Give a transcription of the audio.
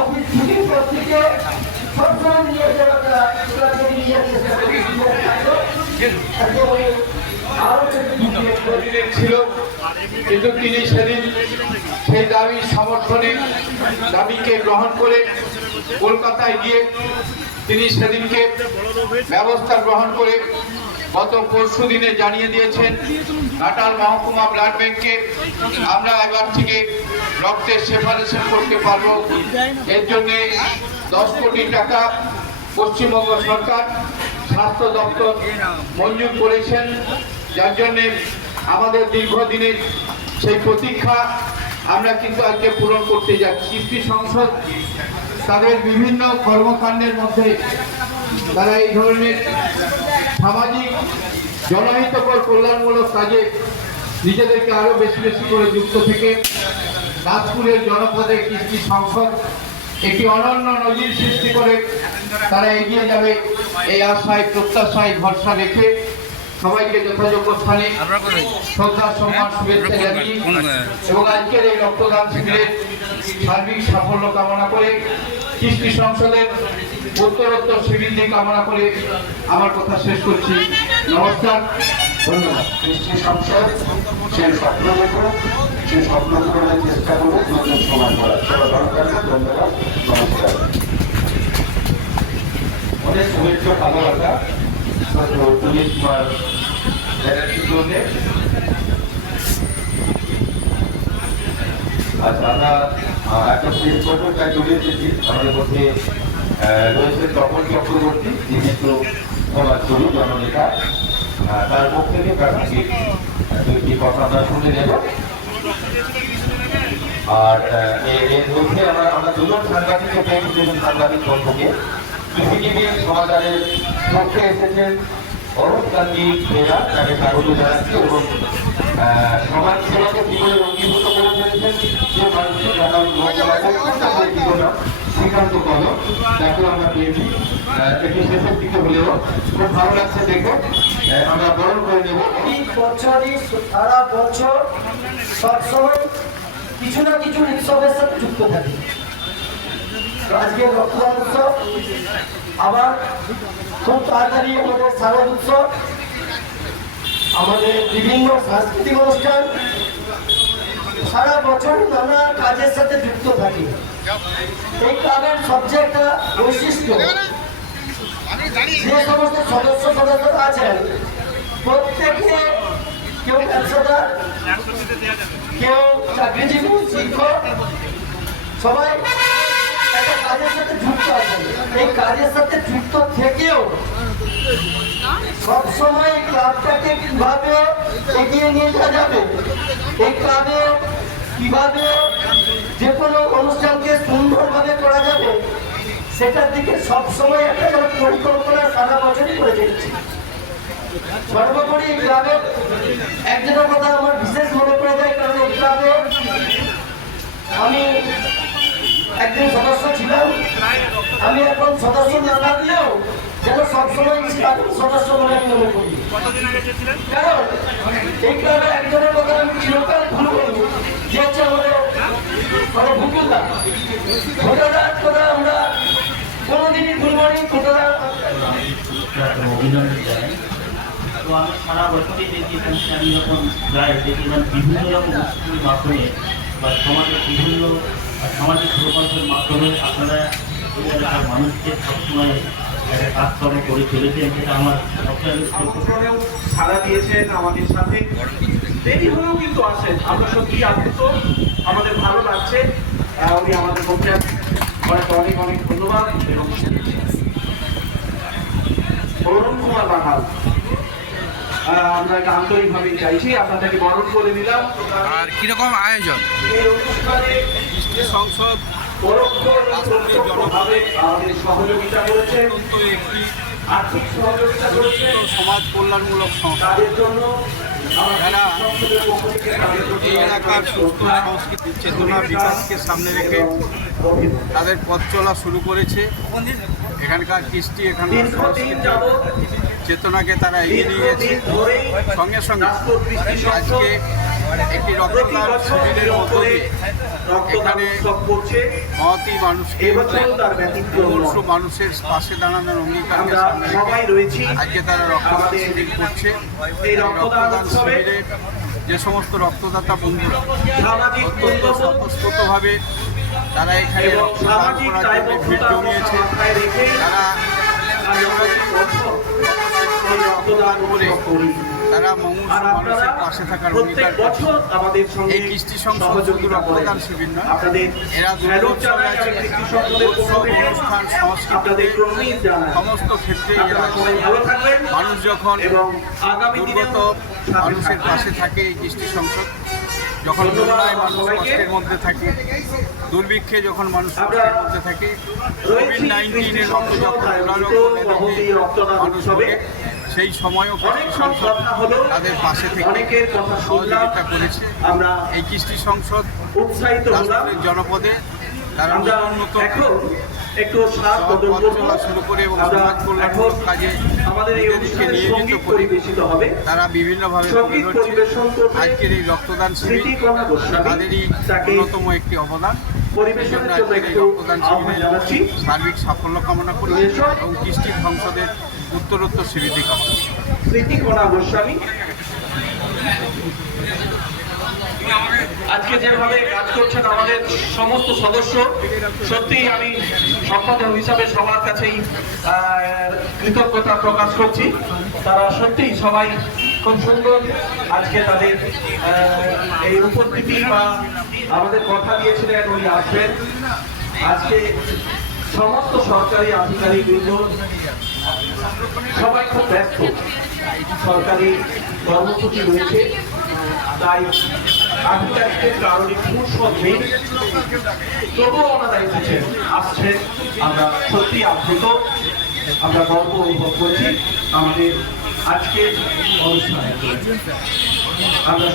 Office ছুটির পর থেকে সবসময় নিয়ে ছিল, কিন্তু তিনি সেদিন সেই দাবি সমর্থনে দাবিকে গ্রহণ করে কলকাতায় গিয়ে তিনি সেদিনকে ব্যবস্থা গ্রহণ করে গত পরশু দিনে জানিয়ে দিয়েছেন ঘাটাল মহকুমা ব্লাড ব্যাংকে আমরা এবার থেকে রক্তের সেপারেশন করতে পারবো। এর জন্যে 10 কোটি টাকা পশ্চিমবঙ্গ সরকার স্বাস্থ্য দপ্তর মঞ্জুর করেছেন, যার জন্যে আমাদের দীর্ঘদিনের সেই প্রতীক্ষা আমরা কিন্তু আজকে পূরণ করতে যাচ্ছি। কৃষি সংসদ তাদের বিভিন্ন কর্মকাণ্ডের মধ্যে তারা এই ধরনের সামাজিক জনহিতকর কল্যাণমূলক কাজে নিজেদেরকে আরো বেশি বেশি করে যুক্ত থেকে নাগপুরের জনপদে কৃষি সংসদ একটি অনন্য নজির সৃষ্টি করে তারা এগিয়ে যাবে এই আশায় প্রত্যাশায় ভরসা রেখে সবাইকে যথাযোগ্য স্থানে শ্রদ্ধা সম্মান শুভেচ্ছা জানিয়ে এবং আজকের এই রক্তদান শিবিরের সার্বিক সাফল্য কামনা করে কৃষি সংসদের উত্তরোত্তর সুবৃদ্ধি কামনা করে আমার কথা শেষ করছি। নমস্কার, ধন্যবাদ। কৃষি সংসদ সেই স্বপ্ন দেখো, সেই স্বপ্ন পূরণের চেষ্টা করবো, নতুন সমাজ করার। ধন্যবাদ, নমস্কার। অনেক শুভেচ্ছা ভালোবাসা পুলিশ কুমার ব্যানার্জি। আচ্ছা, আমরা একটা শেষ করবো, তাই চলে এসেছি। আমাদের মধ্যে রয়েছে তপন চক্রবর্তী, যিনি একটু সমাজসেবী জননেতা, তার মুখ থেকে প্রাথমিক দুইটি কথা আমরা শুনে নেব। আর এর মধ্যে আমরা দুজন সাংবাদিককে পেয়েছি, দুজন সাংবাদিক বন্ধুকে। পৃথিবী সমাচারের পক্ষে এসেছেন অরূপ গান্ধী প্রেরা, তাকে স্বাগত জানাচ্ছি, এবং সমাজ সেবাকে কি করে অঙ্গীভূত করে ফেলেছেন যে মানুষের শ্রীকান্ত কল, তাকেও আমরা পেয়েছি। একটু শেষের দিকে হলেও খুব ভালো লাগছে দেখে, আমরা বরণ করে নেব। বছরই সারা বছর সবসময় কিছু না কিছু উৎসবের সাথে যুক্ত থাকে। আজকে রক্তদান উৎসব, আবার খুব তাড়াতাড়ি আমাদের শারদ উৎসব, আমাদের বিভিন্ন সাংস্কৃতিক অনুষ্ঠান, সারা বছর নানা কাজের সাথে যুক্ত থাকি। এই ক্লাবের সবচেয়ে একটা বৈশিষ্ট্য, যে সমস্ত সদস্যরা আছেন প্রত্যেকে কেউ ব্যবসাদার, কেউ চাকরিজীবী, শিক্ষক, সবাই একটা কাজের সাথে যুক্ত আছেন। এই কাজের সাথে যুক্ত থেকেও সবসময় এই ক্লাবটাকে কিভাবে এগিয়ে নিয়ে যাওয়া যাবে, এই ক্লাবে কিভাবে যে কোনো অনুষ্ঠানকে সুন্দরভাবে করা যাবে, সেটার দিকে সবসময় একটা পরিকল্পনা সারা বছরই করে চলছে। সর্বোপরি এই ক্লাবের একজনের কথা আমার বিশেষ মনে পড়ে যায়, কারণ এই ক্লাবে আমি একদিন সদস্য ছিলাম। আমি এখন সদস্য না থাকলেও যেন সবসময় সদস্য বলে আমি মনে করি, কারণ এই ক্লাবে একজনের কথা আমি চিরকাল ভুলব, যে হচ্ছে আমাদের ভুকুদা ভোটাদার কথা আমরা কোনোদিনই ভুলবনি। ভোটাদার অভিনন্দন জানাই। তো আমি সারা বছরই দেখি, আমি যখন যাই দেখি বিভিন্ন রকম অনুষ্ঠানের মাধ্যমে বা সমাজের বিভিন্ন সামাজিক প্রকল্পের মাধ্যমে আপনারা এই এলাকার মানুষকে সবসময় একটা কাজকর্ম করে চলেছেন, সেটা আমার আমন্ত্রণেও সাড়া দিয়েছেন আমাদের সাথে, দেরি হলেও কিন্তু আসেন। আমরা সত্যি আপ্লুত, আমাদের ভালো লাগছে। উনি আমাদের পক্ষে অনেক অনেক ধন্যবাদ। এবং অরুণ কুমার বাহাল, আমরা এটা আন্তরিকভাবে চাইছি, আপনাদেরকে বরণ করে দিলাম। আর কিরকম আয়োজন এই অনুষ্ঠানে সংসদ পরোক্ষভাবে আমাদের সহযোগিতা করেছেন, আর্থিক সহযোগিতা করেছেন, সমাজ কল্যাণমূলক তাদের জন্য যারা এই এলাকার সুস্থ সংস্কৃতির চেতনা বিকাশকে সামনে রেখে তাদের পথ চলা শুরু করেছে। এখানকার কৃষ্টি, এখানকার সংস্কৃতি চেতনাকে তারা এগিয়ে নিয়ে গেছে। সঙ্গে সঙ্গে আজকে একটি প্রতি রক্তদান বছর শিবিরের নিয়ম মধ্য করে দিয়ে রক্তদান এখানে উৎসব করছে। মহতি মানুষকে এবছর তার ব্যতিক্রম মুমূর্ষু নয়। মানুষের পাশে দাঁড়ানোর অঙ্গীকারকে আমরা সামনে রেখে সবাই রয়েছি আজকে তারা রক্তদান আমাদের শিবির করছে। এই এই রক্তদান রক্তদান উৎসবে শিবিরে যে সমস্ত রক্তদাতা বন্ধুরা সামাজিক অত্যন্ত কর্তব্য স্বতঃস্ফূর্তভাবে তারা এখানে এবং রক্তদান সামাজিক করার জন্য ভিড় দায়বদ্ধতা জমিয়েছে। মাথায় রেখে তারা আমরা প্রতি বছর এই রক্তদান উৎসব করি। তারা মুমূর্ষু আর আপনারা মানুষের পাশে থাকার প্রত্যেক অঙ্গীকার করছে। বছর আমাদের সঙ্গে এই কৃষ্টি সংসদ শুধু সহযোগিতা করেন। রক্তদান শিবির নয়, আপনাদের এরা স্যালুট জানাই আছে, আমি কৃষ্টি সংসদের পক্ষ উৎসব, থেকে। অনুষ্ঠান, আপনাদের সংস্কৃতি প্রণীত জানাই। সমস্ত ক্ষেত্রে এরা আপনারা আছে। সবাই ভালো থাকবেন মানুষ যখন এবং আগামী দিনে দুর্গত মানুষের পাশে থাকে এই কৃষ্টি সংসদ, যখন ধন্যবাদ বন্যায় মানুষ সবাইকে। কষ্টের মধ্যে থাকে, দুর্ভিক্ষে যখন মানুষ আমরা কষ্টের মধ্যে থাকে, রয়েছি কোভিড-19-এর মতো কৃষ্টি যখন সংসদ দুরারোগ্য মহতী রক্তদান মানুষ উৎসবে ভোগে, সেই সময়ও কৃষ্টি অনেকক্ষণ সংসদ কথা হলো, তাদের পাশে থেকে অনেকের কথা শুনলাম। সহযোগিতা করেছে। আমরা এই কৃষ্টি সংসদ উৎসাহিত হলাম। রাষ্ট্রের জনপদে তারা আমরা নতুন এখন একটু সাত সব বদল পথ করব। চলা শুরু করে এবং আমরা সমাজ কল্যাণমূলক এখন কাজে আমাদের এই নিজেদেরকে অনুষ্ঠানে নিয়োজিত সঙ্গীত করে পরিবেশিত হবে। তারা বিভিন্নভাবে তুলে সঙ্গীত ধরছে পরিবেশন করবে আজকের এই রক্তদান শিবির স্মৃতিকণা গোস্বামী। তাদেরই তাকে অন্যতম একটি অবদান। পরিবেশনের জন্য আজকের এই একটু রক্তদান আহ্বান শিবিরের জানাচ্ছি। সার্বিক সাফল্য কামনা করি এবং কৃষ্টি সংসদের উত্তরোত্তর স্বীকৃতি কামনা করি। স্মৃতিকণা গোস্বামী আজকে যেভাবে কাজ করছেন আমাদের সমস্ত সদস্য, সত্যি আমি সম্পাদক হিসাবে সবার কাছেই কৃতজ্ঞতা প্রকাশ করছি। তারা সত্যি সবাই খুব সুন্দর আজকে তাদের এই উপস্থিতি বা আমাদের কথা দিয়েছিলেন উনি আসবেন। আজকে সমস্ত সরকারি আধিকারিকবৃন্দ সবাই খুব ব্যস্ত, সরকারি কর্মসূচি রয়েছে, তাই আধিকারিকের কারণে ফুরসত নেই, তবুও ওনারা এসেছেন, আসছেন। আমরা সত্যি আপ্লুত, আমরা গর্ব অনুভব করছি আমাদের আজকের অনুষ্ঠানে। আমরা